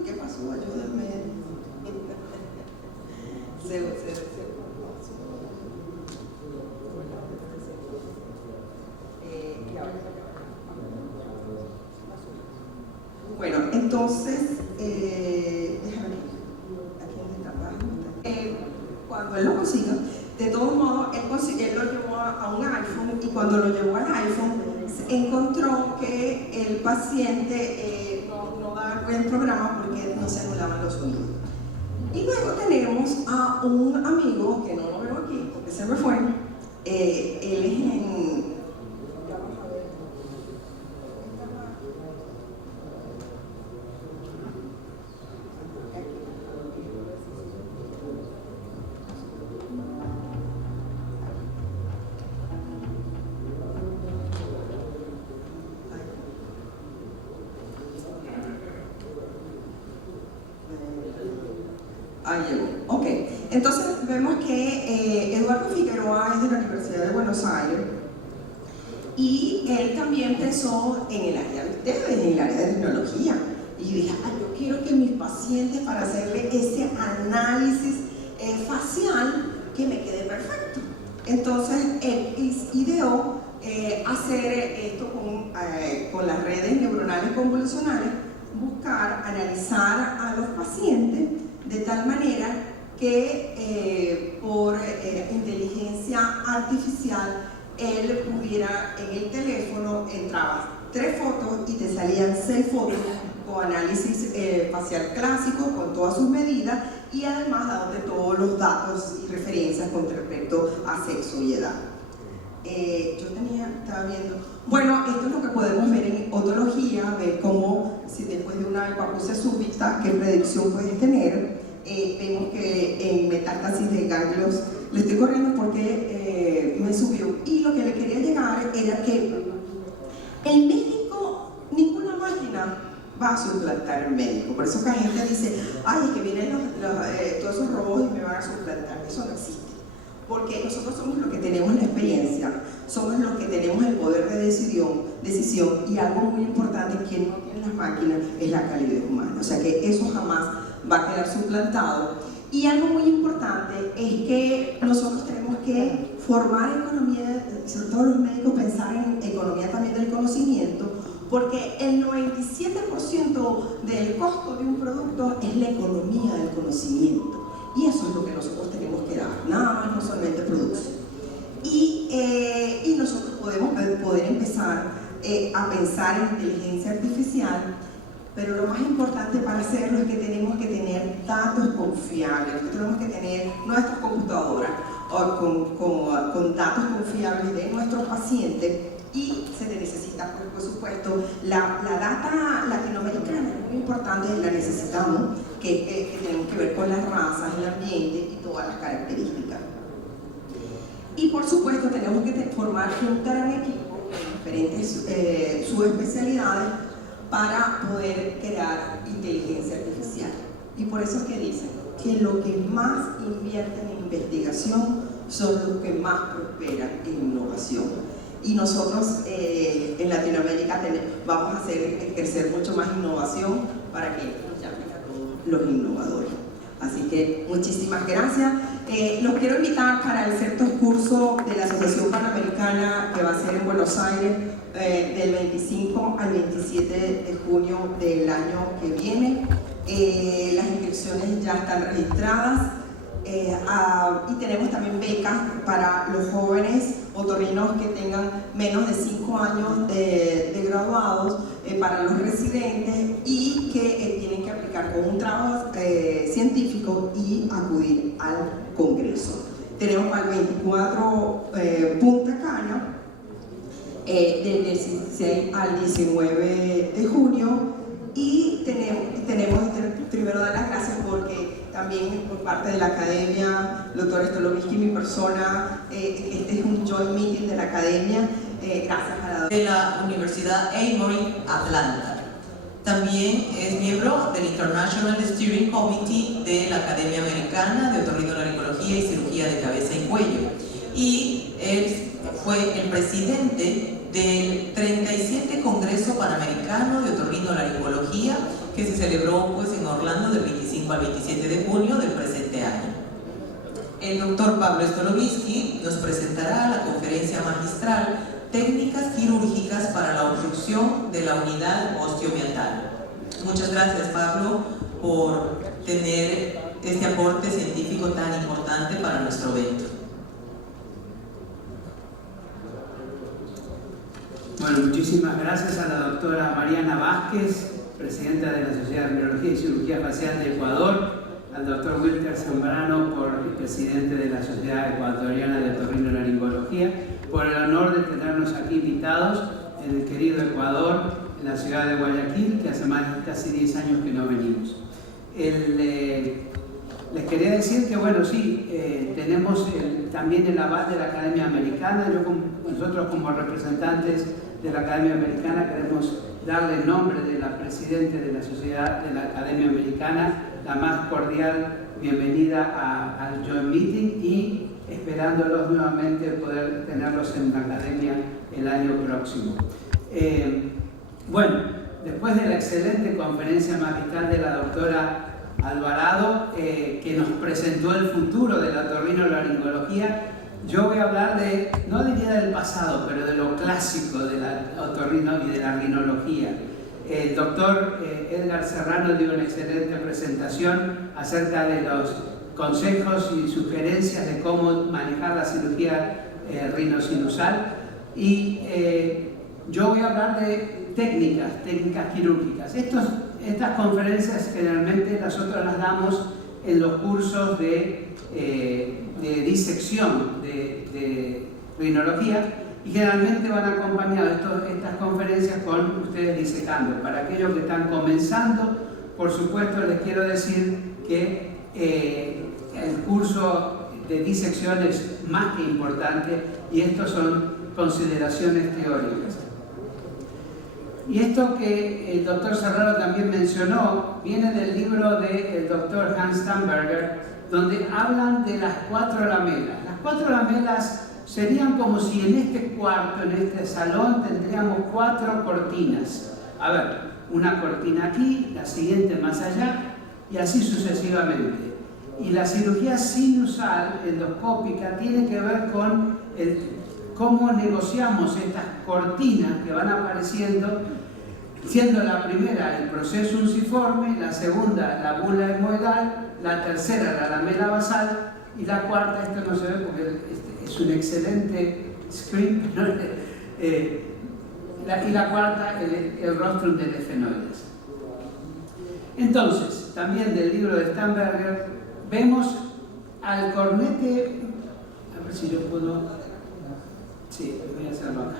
Uy, ¿qué pasó? Ayúdenme. Bueno, entonces, déjame aquí donde está abajo. Cuando él lo consiga, de todos modos, él lo llevó a un iPhone, y cuando lo llevó al iPhone, encontró que el paciente no daba buen programa porque no se anulaban los sonidos. Y luego tenemos a un amigo, que no lo veo aquí porque se me fue, él es en... Ahí llegó. Ok, entonces vemos que Eduardo Figueroa es de la Universidad de Buenos Aires, y él también pensó en el área de ustedes, en el área de tecnología. Y yo dije, yo quiero que mis pacientes, para hacerle ese análisis facial, que me quede perfecto. Entonces él ideó hacer esto con las redes neuronales convolucionales, buscar, analizar a los pacientes de tal manera que por inteligencia artificial él pudiera, en el teléfono entraba 3 fotos y te salían 6 fotos con análisis facial clásico, con todas sus medidas, y además dándote todos los datos y referencias con respecto a sexo y edad. Estaba viendo, bueno, esto es lo que podemos ver en otología, ver cómo, si después de una hipoacusia súbita, qué predicción puedes tener. Vemos que en metástasis de ganglios, le estoy corriendo porque me subió, y lo que le quería llegar era que el médico, ninguna máquina va a suplantar al médico. Por eso que la gente dice, ay, es que vienen todos esos robots y me van a suplantar. Eso no existe, porque nosotros somos los que tenemos la experiencia, somos los que tenemos el poder de decisión, y algo muy importante que no tienen las máquinas es la calidad humana. O sea que eso jamás va a quedar suplantado. Y algo muy importante es que nosotros tenemos que formar economía, sobre todo los médicos, pensar en economía también del conocimiento, porque el 97% del costo de un producto es la economía del conocimiento, y eso es lo que nosotros tenemos que dar, nada más, no solamente producción. Y nosotros podemos poder empezar a pensar en inteligencia artificial, pero lo más importante para hacerlo es que tenemos que tener datos confiables, que tenemos que tener nuestras computadoras con datos confiables de nuestros pacientes, y se necesita, por supuesto, la data latinoamericana, es muy importante, la necesitamos, que tenemos que ver con las razas, el ambiente y todas las características. Y por supuesto tenemos que formar un gran equipo en diferentes subespecialidades para poder crear inteligencia artificial. Y por eso es que dicen que lo que más invierten en investigación son los que más prosperan en innovación. Y nosotros en Latinoamérica vamos a hacer crecer mucho más innovación para que nos llamen a todos los innovadores. Así que muchísimas gracias. Los quiero invitar para el 6º curso de la Asociación Panamericana, que va a ser en Buenos Aires, del 25 al 27 de junio del año que viene. Las inscripciones ya están registradas, y tenemos también becas para los jóvenes otorrinos que tengan menos de 5 años de graduados, para los residentes, y que tienen que aplicar con un trabajo científico y acudir al Congreso. Tenemos al 24 Punta Cana, del 16 al 19 de junio, y tenemos primero dar las gracias porque también por parte de la academia, doctor Stolovinsky, mi persona, este es un joint meeting de la academia, gracias a la Universidad Emory, Atlanta. También es miembro del International Steering Committee de la Academia Americana de Otorrinolaringología y Cirugía de Cabeza y Cuello, y él fue el presidente del 37 Congreso Panamericano de Otorrinolaringología, que se celebró pues, en Orlando del 25 al 27 de junio del presente año. El doctor Pablo Stoloviski nos presentará la conferencia magistral Técnicas quirúrgicas para la obstrucción de la unidad osteomiatal. Muchas gracias, Pablo, por tener este aporte científico tan importante para nuestro evento. Bueno, muchísimas gracias a la doctora Mariana Vázquez, presidenta de la Sociedad de Neurología y Cirugía Facial de Ecuador, al doctor Wilker Zambrano, presidente de la Sociedad Ecuatoriana de Otorrinolaringología, por el honor de tenernos aquí invitados en el querido Ecuador, en la ciudad de Guayaquil, que hace casi 10 años que no venimos. Les quería decir que, bueno, sí, tenemos también el aval de la Academia Americana. Nosotros como representantes de la Academia Americana queremos darle en nombre de la presidenta de la Sociedad de la Academia Americana la más cordial bienvenida al Joint Meeting y esperándolos nuevamente poder tenerlos en la Academia el año próximo. Bueno, después de la excelente conferencia magistral de la doctora Alvarado, que nos presentó el futuro de la otorrinolaringología, yo voy a hablar de, no diría del pasado, pero de lo clásico de la otorrino y de la rinología. El doctor Edgar Serrano dio una excelente presentación acerca de los consejos y sugerencias de cómo manejar la cirugía rinosinusal, y yo voy a hablar de técnicas quirúrgicas. Estas conferencias generalmente nosotros las damos en los cursos de disección de rinología, y generalmente van acompañadas estas conferencias con ustedes disecando. Para aquellos que están comenzando, por supuesto les quiero decir que el curso de disección es más que importante, y estos son consideraciones teóricas. Y esto que el doctor Serrano también mencionó viene del libro del doctor Hans Stamberger, donde hablan de las 4 lamelas. Las 4 lamelas serían como si en este cuarto, en este salón, tendríamos 4 cortinas. A ver, una cortina aquí, la siguiente más allá, y así sucesivamente. Y la cirugía sinusal endoscópica tiene que ver con cómo negociamos estas cortinas que van apareciendo, siendo la primera el proceso unciforme, la segunda la bula hemoidal, la tercera la lamela basal, y la cuarta, esto no se ve porque es un excelente screen, y la cuarta el rostrum del efenoides. Entonces, también del libro de Stamberger, vemos al cornete, a ver si yo puedo, sí, voy a hacerlo acá.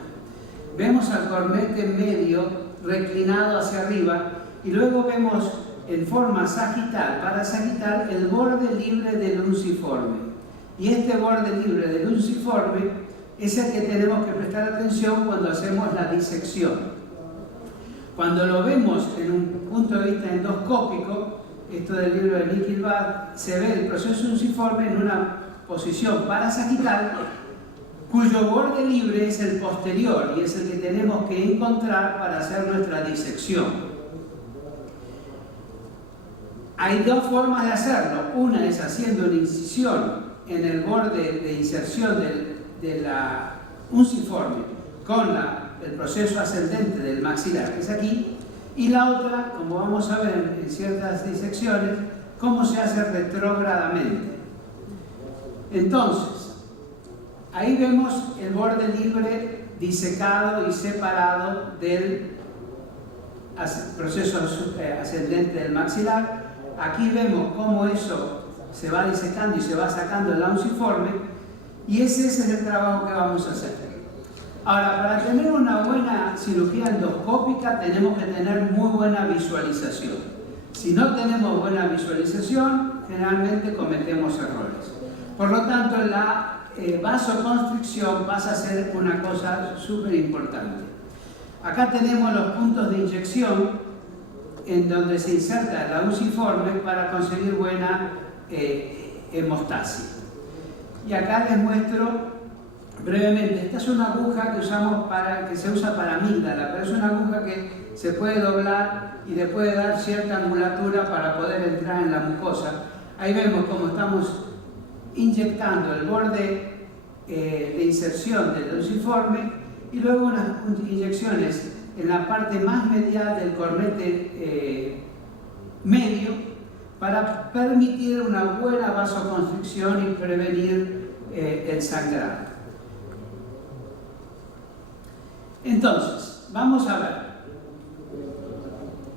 Vemos al cornete medio reclinado hacia arriba, y luego vemos en forma sagital, parasagital, el borde libre del unciforme. Y este borde libre del unciforme es el que tenemos que prestar atención cuando hacemos la disección. Cuando lo vemos en un punto de vista endoscópico, esto del libro de Nikhil-Bhatt, se ve el proceso unciforme en una posición parasagital, cuyo borde libre es el posterior y es el que tenemos que encontrar para hacer nuestra disección. Hay 2 formas de hacerlo. Una es haciendo una incisión en el borde de inserción de la unciforme con el proceso ascendente del maxilar, que es aquí, y la otra, como vamos a ver en ciertas disecciones, cómo se hace retrógradamente. Entonces, ahí vemos el borde libre disecado y separado del proceso ascendente del maxilar. Aquí vemos cómo eso se va disecando y se va sacando el unciforme, y ese es el trabajo que vamos a hacer. Ahora, para tener una buena cirugía endoscópica tenemos que tener muy buena visualización. Si no tenemos buena visualización, generalmente cometemos errores. Por lo tanto, la vasoconstricción pasa a ser una cosa súper importante. Acá tenemos los puntos de inyección en donde se inserta la unciforme para conseguir buena hemostasis. Y acá les muestro brevemente, esta es una aguja que se usa para amígdala, pero es una aguja que se puede doblar y le puede dar cierta angulatura para poder entrar en la mucosa. Ahí vemos cómo estamos inyectando el borde de inserción del luciforme y luego unas inyecciones en la parte más medial del cornete medio para permitir una buena vasoconstricción y prevenir el sangrado. Entonces, vamos a ver.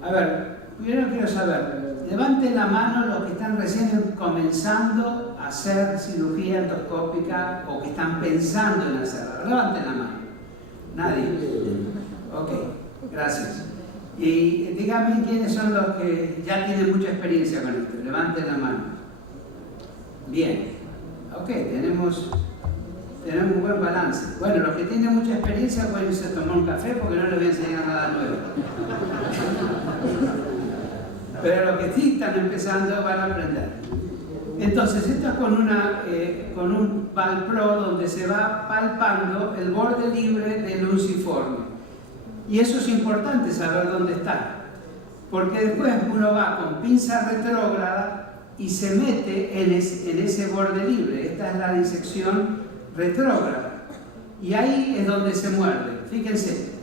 A ver, primero quiero saber, levanten la mano los que están recién comenzando a hacer cirugía endoscópica o que están pensando en hacerla. Levanten la mano. Nadie. Ok, gracias. Y díganme quiénes son los que ya tienen mucha experiencia con esto. Levanten la mano. Bien. Ok, tenemos un buen balance. Bueno, los que tienen mucha experiencia pueden irse a tomar un café porque no les voy a enseñar nada nuevo. Pero los que sí están empezando van a aprender. Entonces, esto es con un Valpro donde se va palpando el borde libre del luciforme. Y eso es importante saber dónde está. Porque después uno va con pinza retrógrada y se mete en ese borde libre. Esta es la disección retrógrada. Y ahí es donde se muerde. Fíjense,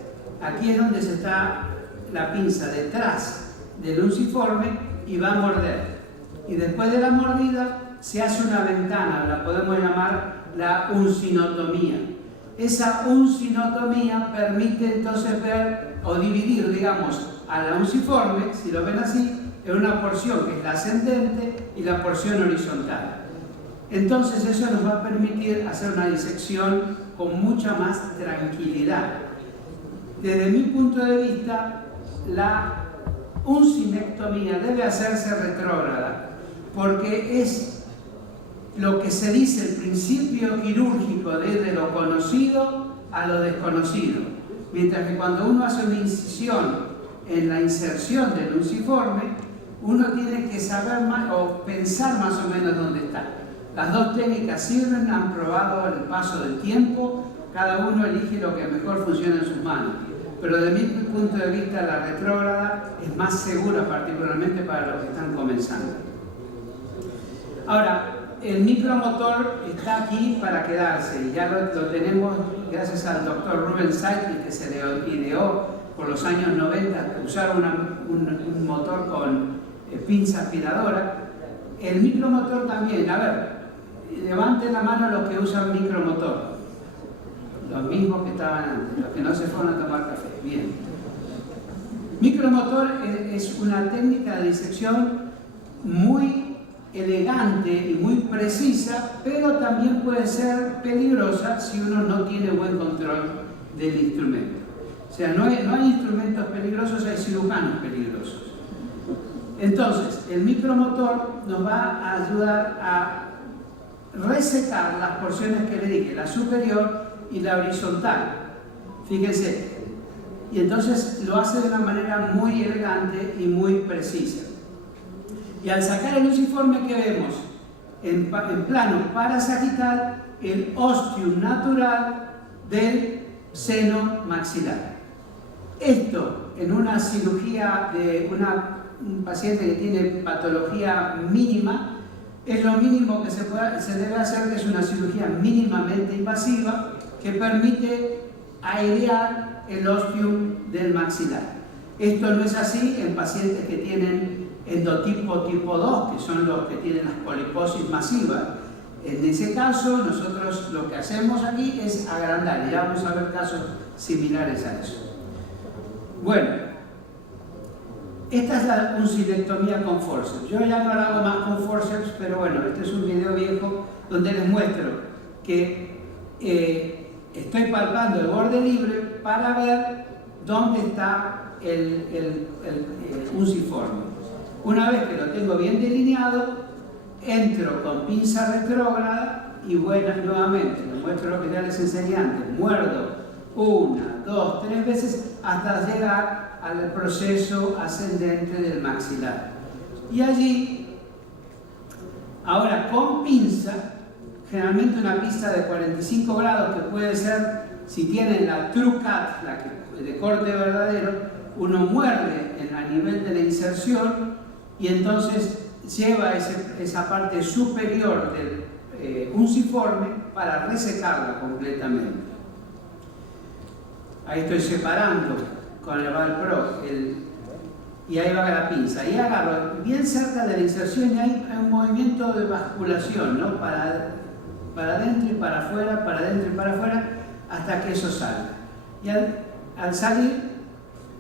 aquí es donde se está la pinza detrás del luciforme y va a morder. Y después de la mordida se hace una ventana, la podemos llamar la uncinotomía. Esa uncinotomía permite entonces ver o dividir, digamos, a la unciforme, si lo ven así, en una porción que es la ascendente y la porción horizontal. Entonces eso nos va a permitir hacer una disección con mucha más tranquilidad. Desde mi punto de vista, la uncinectomía debe hacerse retrógrada porque es lo que se dice el principio quirúrgico de lo conocido a lo desconocido. Mientras que cuando uno hace una incisión en la inserción del luciforme, uno tiene que saber más o pensar más o menos dónde está. Las dos técnicas sirven, han probado el paso del tiempo, cada uno elige lo que mejor funciona en sus manos. Pero desde mi punto de vista la retrógrada es más segura, particularmente para los que están comenzando. Ahora, el micromotor está aquí para quedarse y ya lo tenemos gracias al doctor Ruben Seidlitz, que se le ideó por los años 90 usar un motor con pinza aspiradora. El micromotor también, a ver, levanten la mano los que usan micromotor. Los mismos que estaban antes, los que no se fueron a tomar café. Bien. Micromotor es una técnica de disección muy elegante y muy precisa, pero también puede ser peligrosa si uno no tiene buen control del instrumento. O sea, no hay instrumentos peligrosos, hay cirujanos peligrosos. Entonces, el micromotor nos va a ayudar a resecar las porciones que le dije, la superior y la horizontal. Fíjense. Y entonces lo hace de una manera muy elegante y muy precisa. Y al sacar el luciforme, ¿qué vemos? En plano parasagital, el ostium natural del seno maxilar. Esto en una cirugía de un paciente que tiene patología mínima, es lo mínimo que se debe hacer, que es una cirugía mínimamente invasiva que permite airear el ostium del maxilar. Esto no es así en pacientes que tienen endotipo tipo 2, que son los que tienen las poliposis masivas. En ese caso, nosotros lo que hacemos aquí es agrandar, y ya vamos a ver casos similares a eso. Bueno, esta es la uncinectomía con forceps. Yo ya no la hago más con forceps, pero bueno, este es un video viejo donde les muestro que estoy palpando el borde libre para ver dónde está el unciforme. Una vez que lo tengo bien delineado, entro con pinza retrógrada y nuevamente, les muestro lo que ya les enseñé antes, muerdo 1, 2, 3 veces hasta llegar al proceso ascendente del maxilar. Y allí, ahora con pinza, generalmente una pista de 45 grados que puede ser, si tienen la True Cut, la que, de corte verdadero, uno muerde a nivel de la inserción y entonces lleva esa parte superior del unciforme para resecarla completamente. Ahí estoy separando con el Val Pro y ahí va la pinza. Y agarro bien cerca de la inserción y hay un movimiento de basculación, ¿no? Para adentro y para afuera, para adentro y para afuera, hasta que eso salga. Y al salir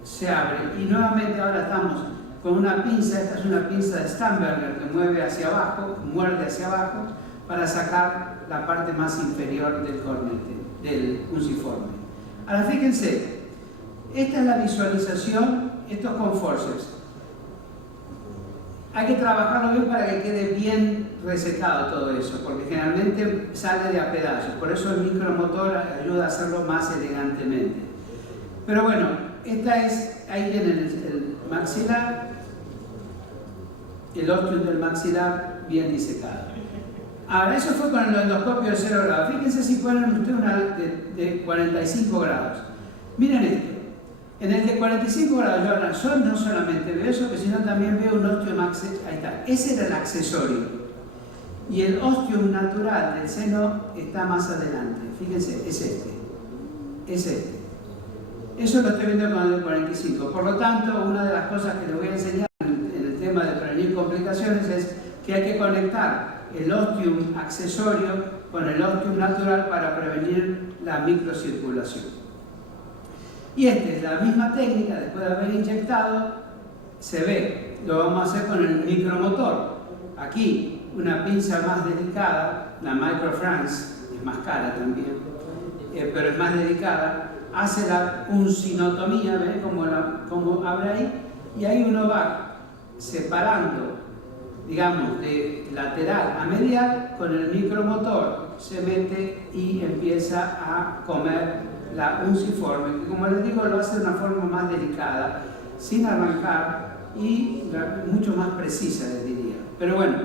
se abre. Y nuevamente ahora estamos con una pinza, esta es una pinza de Stamberger que mueve hacia abajo, muerde hacia abajo, para sacar la parte más inferior del cornete, del unciforme. Ahora fíjense, esta es la visualización, esto es con forceps. Hay que trabajarlo bien para que quede bien resecado todo eso, porque generalmente sale de a pedazos, por eso el micromotor ayuda a hacerlo más elegantemente. Pero bueno, esta es, ahí tienen el maxilar, el ostium del maxilar bien disecado. Ahora, eso fue con el endoscopio de 0 grados. Fíjense si ponen ustedes una de 45 grados. Miren esto. En el de 45 grados yo no solamente veo eso, sino también veo un ostium maxilar. Ahí está. Ese era el accesorio. Y el ostium natural del seno está más adelante. Fíjense, es este. Es este. Eso lo estoy viendo con el de 45. Por lo tanto, una de las cosas que les voy a enseñar en el tema de prevenir complicaciones es que hay que conectar el ostium accesorio con el ostium natural para prevenir la microcirculación. Y esta es la misma técnica, después de haber inyectado, se ve, lo vamos a hacer con el micromotor. Aquí, una pinza más delicada, la Micro France, es más cara también, pero es más delicada, hace la uncinotomía, ¿ven cómo abre ahí? Y ahí uno va separando, digamos, de lateral a medial, con el micromotor se mete y empieza a comer la unciforme, que como les digo lo hace de una forma más delicada, sin arrancar y mucho más precisa, les diría. Pero bueno,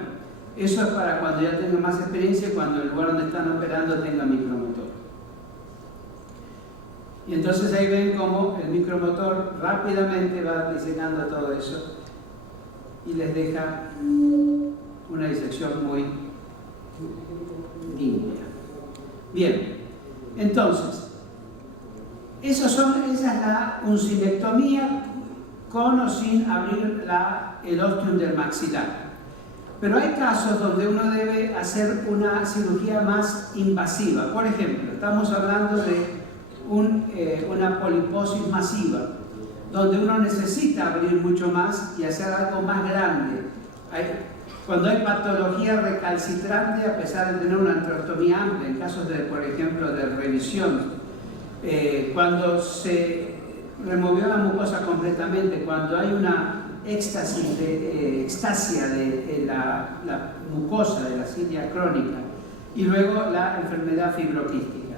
eso es para cuando ya tenga más experiencia y cuando el lugar donde están operando tenga micromotor. Y entonces ahí ven cómo el micromotor rápidamente va disecando todo eso y les deja una disección muy limpia. Bien, entonces, esa es la uncinectomía con o sin abrir el ostium del maxilar. Pero hay casos donde uno debe hacer una cirugía más invasiva. Por ejemplo, estamos hablando de una poliposis masiva, donde uno necesita abrir mucho más y hacer algo más grande. Cuando hay patología recalcitrante, a pesar de tener una antrostomía amplia, en casos de, por ejemplo, de revisión, cuando se removió la mucosa completamente, cuando hay una extasia de la mucosa, de la cilia crónica, y luego la enfermedad fibroquística.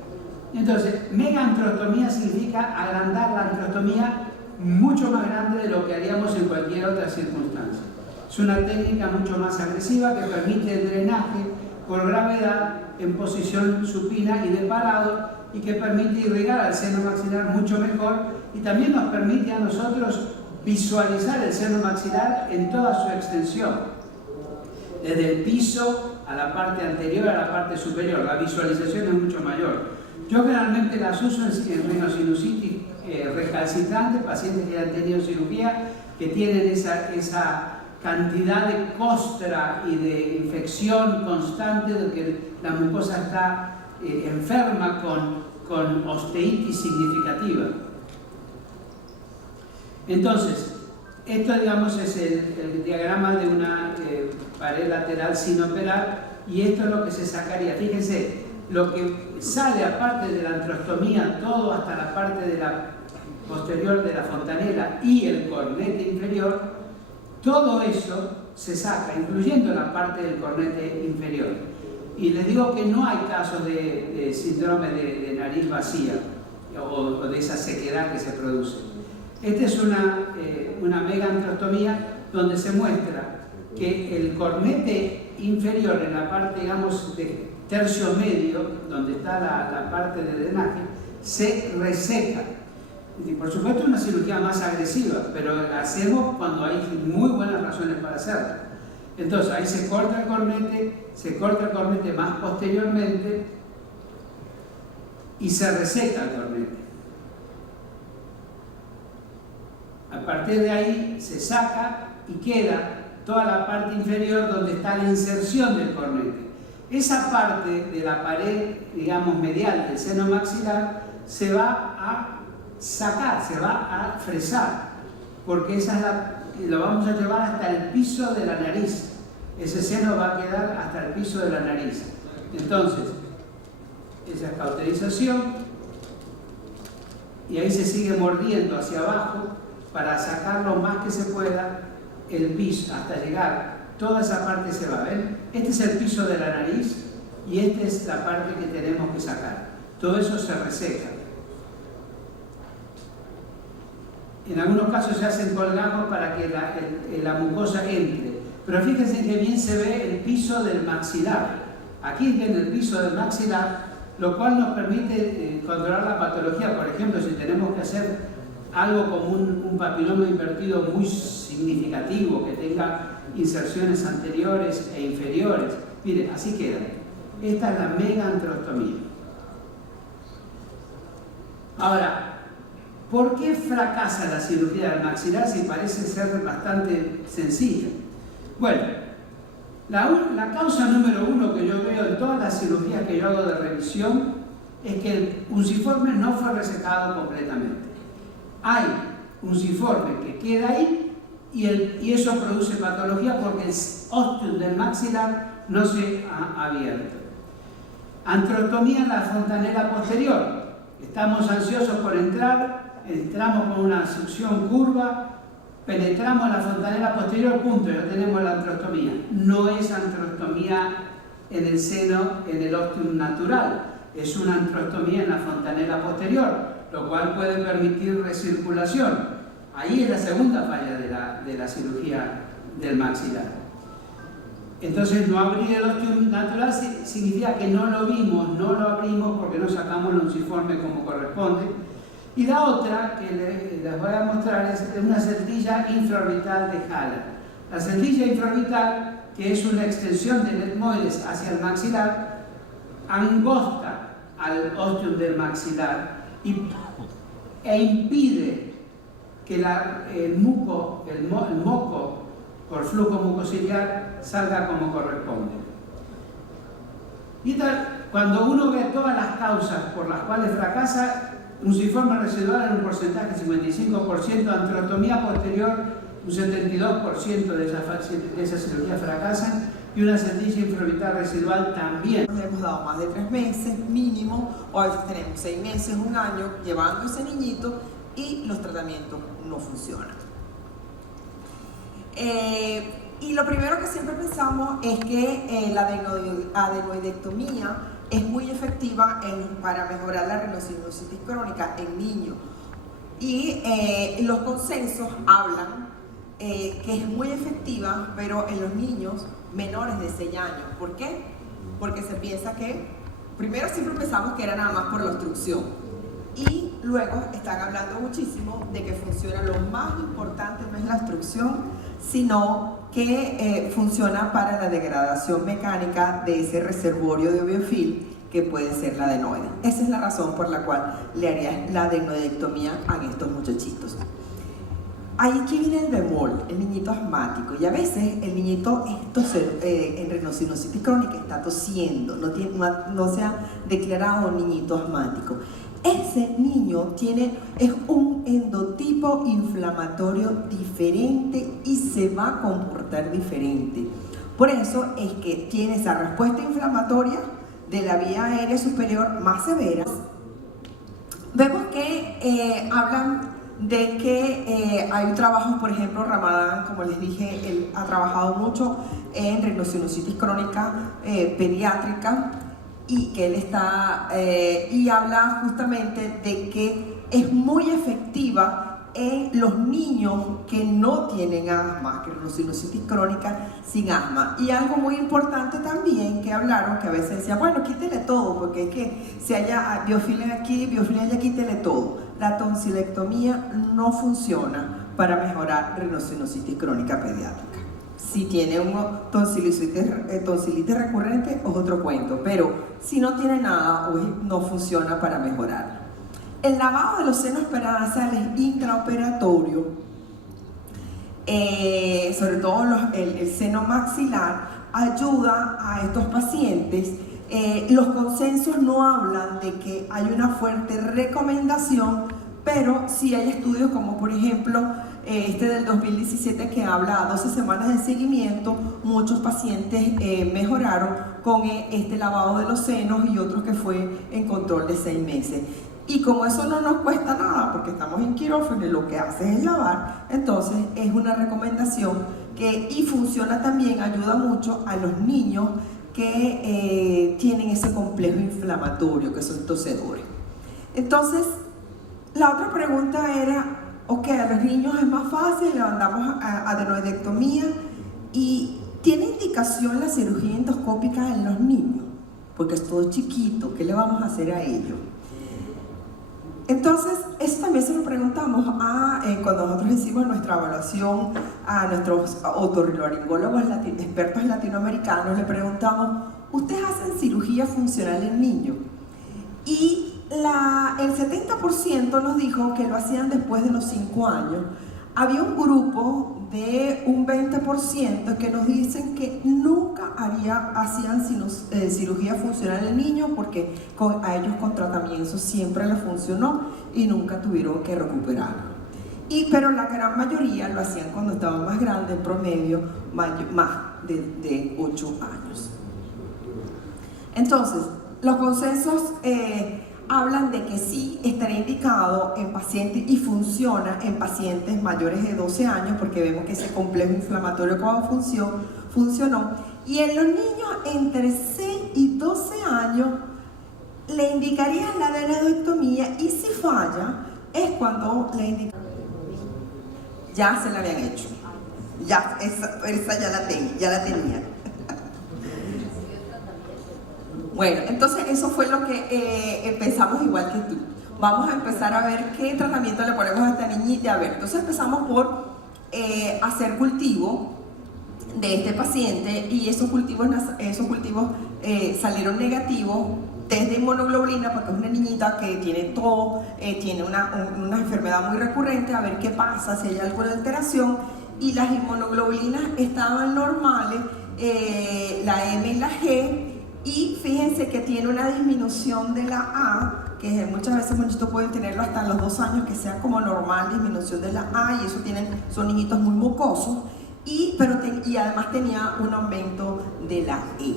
Entonces, megaantrostomía significa agrandar la antrostomía mucho más grande de lo que haríamos en cualquier otra circunstancia. Es una técnica mucho más agresiva que permite el drenaje por gravedad en posición supina y de parado y que permite irrigar al seno maxilar mucho mejor y también nos permite a nosotros visualizar el seno maxilar en toda su extensión, desde el piso a la parte anterior a la parte superior. La visualización es mucho mayor. Yo generalmente las uso en rhinosinusitis recalcitrante, pacientes que han tenido cirugía, que tienen esa cantidad de costra y de infección constante, de que la mucosa está enferma con osteitis significativa. Entonces, esto, digamos, es el diagrama de una pared lateral sin operar, y esto es lo que se sacaría. Fíjense, lo que sale aparte de la antrostomía, todo hasta la parte de la posterior de la fontanela y el cornete inferior, todo eso se saca, incluyendo la parte del cornete inferior. Y les digo que no hay casos de síndrome de nariz vacía o de esa sequedad que se produce. Esta es una megaantrostomía donde se muestra que el cornete inferior, en la parte, digamos, tercio medio, donde está la parte de drenaje, se reseca. Y por supuesto es una cirugía más agresiva, pero la hacemos cuando hay muy buenas razones para hacerla. Entonces ahí se corta el cornete más posteriormente y se reseca el cornete. A partir de ahí se saca y queda toda la parte inferior donde está la inserción del cornete. Esa parte de la pared, digamos, medial del seno maxilar se va a sacar, se va a fresar, porque esa es lo vamos a llevar hasta el piso de la nariz. Ese seno va a quedar hasta el piso de la nariz. Entonces, esa es cauterización y ahí se sigue mordiendo hacia abajo para sacar lo más que se pueda el piso hasta llegar. Toda esa parte se va, ¿ven? Este es el piso de la nariz y esta es la parte que tenemos que sacar. Todo eso se reseca. En algunos casos se hacen colgajos para que la mucosa entre. Pero fíjense que bien se ve el piso del maxilar. Aquí viene el piso del maxilar, lo cual nos permite controlar la patología. Por ejemplo, si tenemos que hacer algo como un papiloma invertido muy significativo, que tenga inserciones anteriores e inferiores. Miren, así queda. Esta es la megaantrostomía. Ahora, ¿por qué fracasa la cirugía del maxilar si parece ser bastante sencilla? Bueno, la causa número uno que yo veo en todas las cirugías que yo hago de revisión es que el unciforme no fue resecado completamente. Hay unciforme que queda ahí y eso produce patología porque el ostium del maxilar no se ha abierto. Antrostomía en la fontanela posterior. Estamos ansiosos por entrar, entramos con una succión curva, penetramos la fontanela posterior, punto, ya tenemos la antrostomía. No es antrostomía en el seno, en el ostium natural, es una antrostomía en la fontanela posterior, lo cual puede permitir recirculación. Ahí es la segunda falla de la cirugía del maxilar. Entonces, no abrir el ostium natural significa que no lo vimos, no lo abrimos porque no sacamos el unciforme como corresponde. Y la otra que les voy a mostrar es una celdilla infraorbital de Haller. La celdilla infraorbital, que es una extensión del etmoides hacia el maxilar, angosta al ostium del maxilar e impide que el moco por flujo mucociliar salga como corresponde. Y cuando uno ve todas las causas por las cuales fracasa, unciforme residual en un porcentaje de 55%, antrostomía posterior un 72% de esa cirugía fracasan y una celdilla infraorbital residual también. Nos hemos dado más de 3 meses mínimo, o a veces tenemos 6 meses, un año llevando ese niñito y los tratamientos no funcionan. Y lo primero que siempre pensamos es que la adenoidectomía es muy efectiva para mejorar la rinocinositis crónica en niños. Y los consensos hablan que es muy efectiva, pero en los niños menores de 6 años. ¿Por qué? Porque se piensa que, primero siempre pensamos que era nada más por la obstrucción. Y luego están hablando muchísimo de que funciona, lo más importante no es la obstrucción, sino que funciona para la degradación mecánica de ese reservorio de biofilm que puede ser la adenoide. Esa es la razón por la cual le haría la adenoidectomía a estos muchachitos. Ahí que viene el bemol, el niñito asmático, y a veces el niñito en rinocinositis crónica está tosiendo, no se ha declarado un niñito asmático. Ese niño es un endotipo inflamatorio diferente y se va a comportar diferente. Por eso es que tiene esa respuesta inflamatoria de la vía aérea superior más severa. Vemos que hablan de que hay trabajos, por ejemplo, Ramadán, como les dije, él ha trabajado mucho en rinocinositis crónica pediátrica, y que él está y habla justamente de que es muy efectiva en los niños que no tienen asma, que es sinusitis crónica sin asma. Y algo muy importante también que hablaron, que a veces decían, bueno, quítele todo, porque es que si haya biofilia aquí, biofilia allá, quítele todo. La tonsilectomía no funciona para mejorar rinosinusitis crónica pediátrica. Si tiene una tonsilitis recurrente, es otro cuento, pero si no tiene nada, no funciona para mejorar. El lavado de los senos paranasales intraoperatorio, sobre todo el seno maxilar, ayuda a estos pacientes. Los consensos no hablan de que hay una fuerte recomendación, pero sí hay estudios como por ejemplo este del 2017 que habla a 12 semanas de seguimiento. Muchos pacientes mejoraron con este lavado de los senos y otros que fue en control de 6 meses. Y como eso no nos cuesta nada, porque estamos en quirófano y lo que hace es lavar, entonces es una recomendación y funciona también, ayuda mucho a los niños que tienen ese complejo inflamatorio, que son tosedores. Entonces, la otra pregunta era, ok, a los niños es más fácil, le mandamos a adenoidectomía, y ¿tiene indicación la cirugía endoscópica en los niños? Porque es todo chiquito, ¿qué le vamos a hacer a ellos? Entonces, eso también se lo preguntamos cuando nosotros hicimos nuestra evaluación a nuestros otorrinolaringólogos expertos latinoamericanos. Le preguntamos, ¿ustedes hacen cirugía funcional en niños? Y el 70% nos dijo que lo hacían después de los 5 años. Había un grupo de un 20% que nos dicen que nunca hacían cirugía funcional en niños porque a ellos con tratamiento siempre les funcionó y nunca tuvieron que recuperarlo. Pero la gran mayoría lo hacían cuando estaban más grandes, en promedio más de 8 años. Entonces, los consensos hablan de que sí estaría indicado en pacientes y funciona en pacientes mayores de 12 años, porque vemos que ese complejo inflamatorio como funcionó. Y en los niños entre 6 y 12 años le indicaría la adenoidectomía, y si falla es cuando le indica. Ya se la habían hecho, esa ya la tenía. Bueno, entonces eso fue lo que pensamos igual que tú. Vamos a empezar a ver qué tratamiento le ponemos a esta niñita. A ver, entonces empezamos por hacer cultivo de este paciente, y esos cultivos salieron negativos, test de inmunoglobulina, porque es una niñita que tiene tos, tiene una enfermedad muy recurrente. A ver qué pasa, si hay alguna alteración, y las inmunoglobulinas estaban normales, la M y la G. Y fíjense que tiene una disminución de la A, que muchas veces muchachitos pueden tenerlo hasta los 2 años, que sea como normal, disminución de la A, y eso son niñitos muy mucosos, y además tenía un aumento de la E.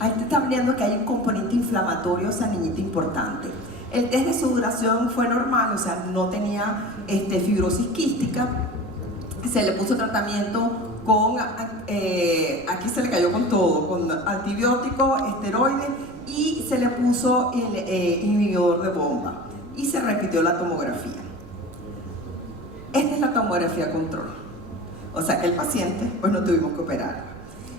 Ahí te está viendo que hay un componente inflamatorio a esa niñita importante. El test de sudoración fue normal, o sea, no tenía fibrosis quística. Se le puso tratamiento con, aquí se le cayó con todo, con antibiótico, esteroides, y se le puso el inhibidor de bomba, y se repitió la tomografía. Esta es la tomografía control, o sea que el paciente pues no tuvimos que operar.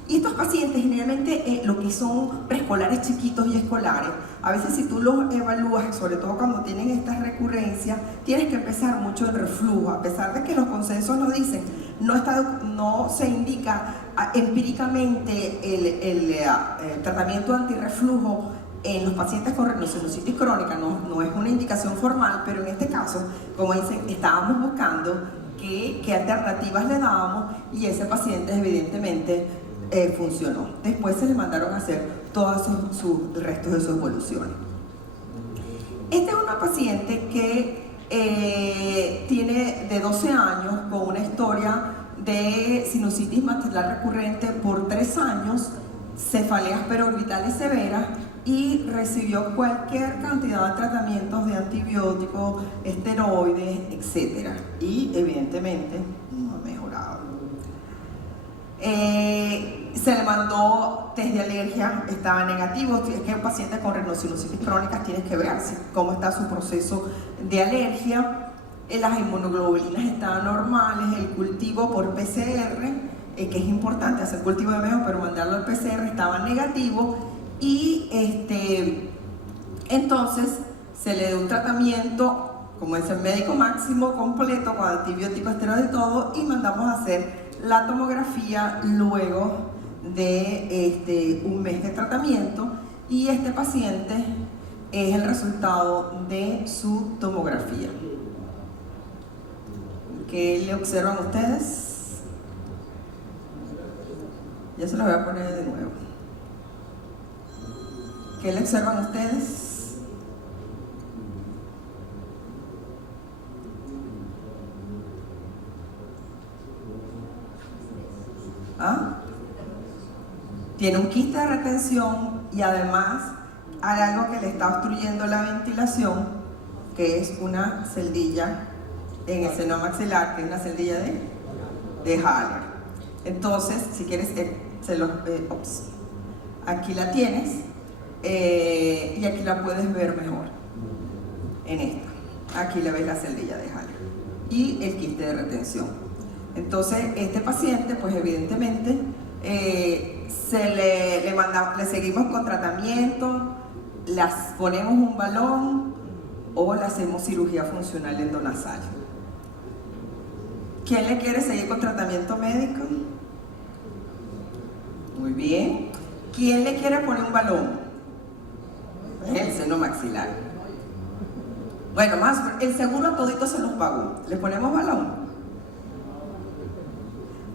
Y estos pacientes generalmente lo que son preescolares chiquitos y escolares, a veces si tú los evalúas, sobre todo cuando tienen estas recurrencias, tienes que empezar mucho el reflujo, a pesar de que los consensos nos dicen, no se indica empíricamente el tratamiento antirreflujo en los pacientes con rinosinusitis crónica, no es una indicación formal, pero en este caso, como dicen, estábamos buscando qué alternativas le dábamos, y ese paciente evidentemente funcionó. Después se le mandaron a hacer todos sus restos de sus evoluciones. Esta es una paciente que tiene de 12 años con una historia de sinusitis maxilar recurrente por 3 años, cefaleas perorbitales severas, y recibió cualquier cantidad de tratamientos de antibióticos, esteroides, etc. Y evidentemente no ha mejorado. Se le mandó test de alergia, estaba negativo. Si es que un paciente con rinosinusitis crónica tienes que ver cómo está su proceso de alergia. las inmunoglobulinas estaban normales, el cultivo por PCR, que es importante hacer cultivo de mejo, pero mandarlo al PCR estaba negativo, y entonces se le dio un tratamiento, como es el médico máximo completo, con antibióticos, esteroides y todo, y mandamos a hacer la tomografía luego de un mes de tratamiento, y este paciente es el resultado de su tomografía. ¿Qué le observan ustedes? Ya se lo voy a poner de nuevo. ¿Qué le observan ustedes? ¿Ah? Tiene un quiste de retención y además hay algo que le está obstruyendo la ventilación, que es una celdilla en el seno maxilar, que es una celdilla de Haller. Entonces, si quieres, aquí la tienes, y aquí la puedes ver mejor, en esta. Aquí le ves la celdilla de Haller y el quiste de retención. Entonces, este paciente, pues evidentemente, le seguimos con tratamiento, las ponemos un balón o le hacemos cirugía funcional endonasal. ¿Quién le quiere seguir con tratamiento médico? Muy bien. ¿Quién le quiere poner un balón? El seno maxilar. Bueno, más el seguro a todito se los pagó. ¿Le ponemos balón?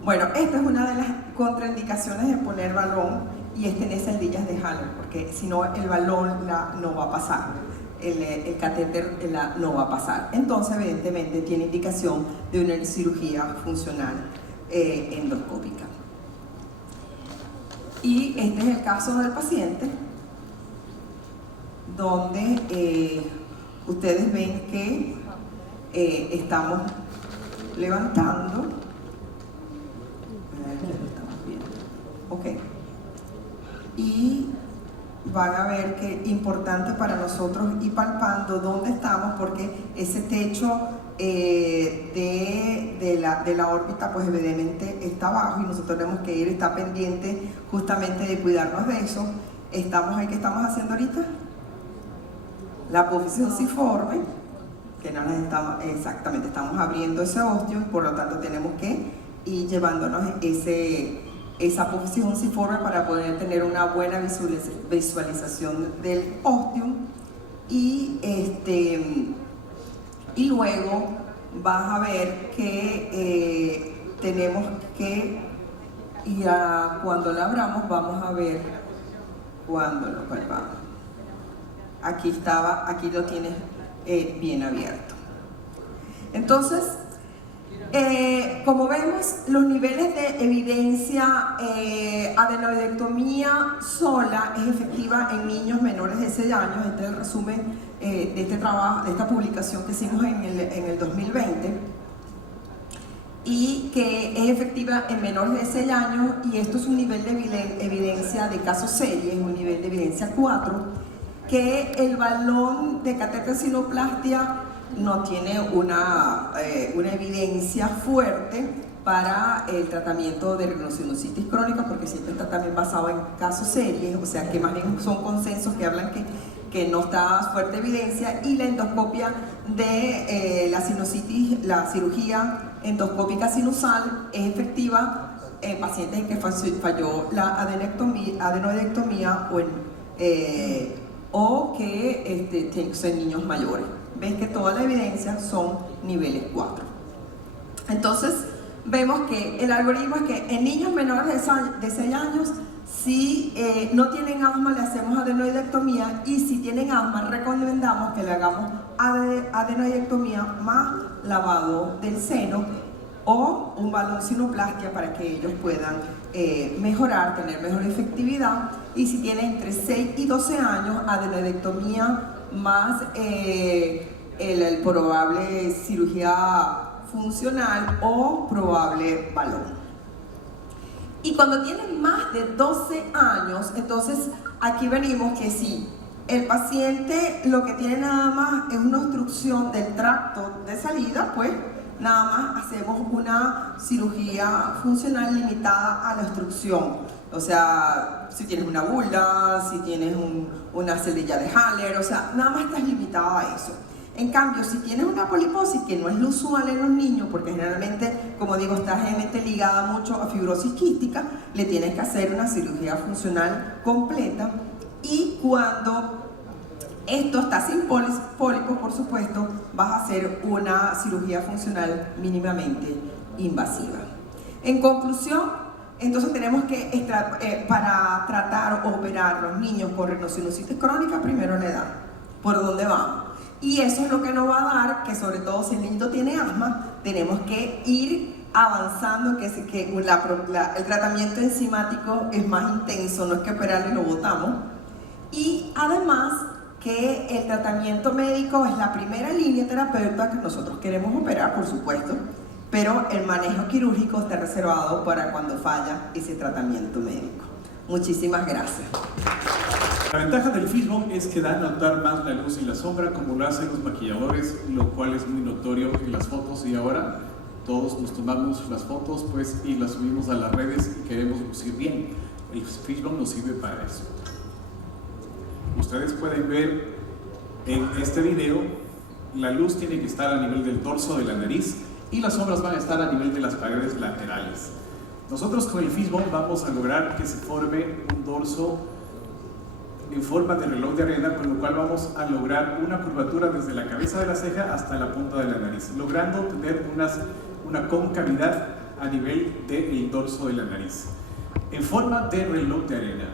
Bueno, esta es una de las contraindicaciones de poner balón, y es tener celdillas de Haller, porque si no el balón no va a pasar, el catéter no va a pasar. Entonces, evidentemente, tiene indicación de una cirugía funcional endoscópica. Y este es el caso del paciente, donde ustedes ven que estamos levantando. Ok, y van a ver que es importante para nosotros ir palpando dónde estamos, porque ese techo de la órbita pues evidentemente está abajo, y nosotros tenemos que ir, está pendiente justamente de cuidarnos de eso. Estamos ahí, ¿qué estamos haciendo ahorita? La apófisis ossiforme, que no nos estamos, exactamente, estamos abriendo ese osteo, y por lo tanto tenemos que ir llevándonos esa apófisis ossiforme para poder tener una buena visualización del ostium. Y luego vas a ver que tenemos que ir cuando lo abramos, vamos a ver cuando lo palpamos. Aquí estaba, aquí lo tienes bien abierto. Entonces, como vemos, los niveles de evidencia, adenoidectomía sola es efectiva en niños menores de 6 años. Este es el resumen de este trabajo, de esta publicación que hicimos en el 2020, y que es efectiva en menores de 6 años, y esto es un nivel de evidencia de caso serie, es un nivel de evidencia 4, que el balón de catéter sinoplastia no tiene una evidencia fuerte para el tratamiento de rinosinusitis crónica, porque siempre está también basado en casos series, o sea que más bien son consensos que hablan que no está fuerte evidencia. Y la endoscopia de la sinusitis, la cirugía endoscópica sinusal, es efectiva en pacientes en que falló la adenoidectomía o que son niños mayores. Ves que toda la evidencia son niveles 4. Entonces, vemos que el algoritmo es que en niños menores de 6 años, si no tienen asma, le hacemos adenoidectomía, y si tienen asma, recomendamos que le hagamos adenoidectomía más lavado del seno o un balón sinoplastia para que ellos puedan mejorar, tener mejor efectividad. Y si tienen entre 6 y 12 años, adenoidectomía más el probable cirugía funcional o probable balón. Y cuando tienen más de 12 años, entonces aquí venimos que si El paciente lo que tiene nada más es una obstrucción del tracto de salida, pues nada más hacemos una cirugía funcional limitada a la obstrucción. O sea, si tienes una bula, si tienes una celilla de Haller, o sea, nada más estás limitada a eso. En cambio, si tienes una poliposis, que no es lo usual en los niños, porque generalmente, como digo, está generalmente ligada mucho a fibrosis quística, le tienes que hacer una cirugía funcional completa. Y cuando esto está sin pólipos, por supuesto, vas a hacer una cirugía funcional mínimamente invasiva. En conclusión, entonces tenemos que, para tratar o operar a los niños con rhinosinusitis crónica, primero la edad, por dónde vamos. Y eso es lo que nos va a dar, que sobre todo si el niño tiene asma, tenemos que ir avanzando, que el tratamiento enzimático es más intenso, no es que operarlo y lo botamos. Y además que el tratamiento médico es la primera línea terapéutica que nosotros queremos operar, por supuesto, pero el manejo quirúrgico está reservado para cuando falla ese tratamiento médico. Muchísimas gracias. La ventaja del Fishbone es que da a notar más la luz y la sombra como lo hacen los maquilladores, lo cual es muy notorio en las fotos, y ahora todos nos tomamos las fotos pues y las subimos a las redes y queremos lucir bien. El Fishbone nos sirve para eso. Ustedes pueden ver en este video, la luz tiene que estar a nivel del dorso de la nariz y las sombras van a estar a nivel de las paredes laterales. Nosotros con el Fishbone vamos a lograr que se forme un dorso en forma de reloj de arena, con lo cual vamos a lograr una curvatura desde la cabeza de la ceja hasta la punta de la nariz, logrando tener una concavidad a nivel del dorso de la nariz, en forma de reloj de arena.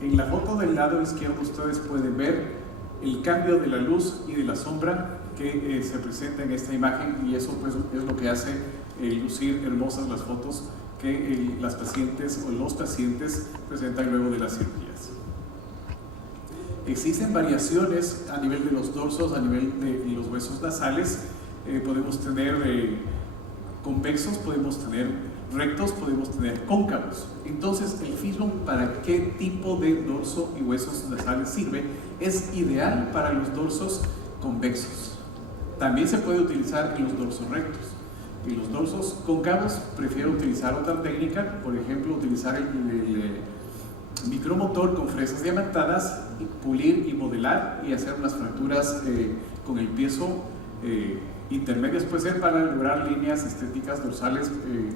En la foto del lado izquierdo ustedes pueden ver el cambio de la luz y de la sombra que se presenta en esta imagen, y eso pues es lo que hace lucir hermosas las fotos que las pacientes o los pacientes presentan luego de las cirugías. Existen variaciones a nivel de los dorsos, a nivel de los huesos nasales. Podemos tener convexos, podemos tener rectos, podemos tener cóncavos. Entonces, el Fishbone, ¿para qué tipo de dorso y huesos nasales sirve? Es ideal para los dorsos convexos. También se puede utilizar en los dorsos rectos. En los dorsos cóncavos prefiero utilizar otra técnica, por ejemplo, utilizar el micromotor con fresas diamantadas, y pulir y modelar y hacer unas fracturas con el piezo intermedias, puede ser, para lograr líneas estéticas dorsales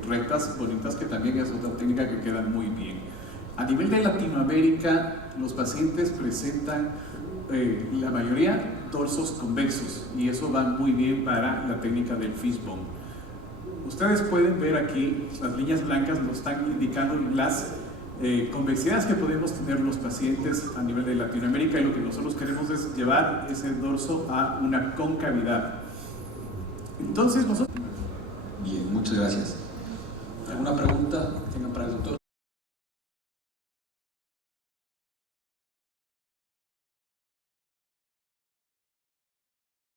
rectas, bonitas, que también es otra técnica que queda muy bien. A nivel de Latinoamérica, los pacientes presentan la mayoría dorsos convexos, y eso va muy bien para la técnica del Fishbone. Ustedes pueden ver aquí, las líneas blancas nos están indicando las convexidades que podemos tener los pacientes a nivel de Latinoamérica, y lo que nosotros queremos es llevar ese dorso a una concavidad. Entonces nosotros... Bien, muchas gracias. ¿Alguna pregunta que tengan para el doctor?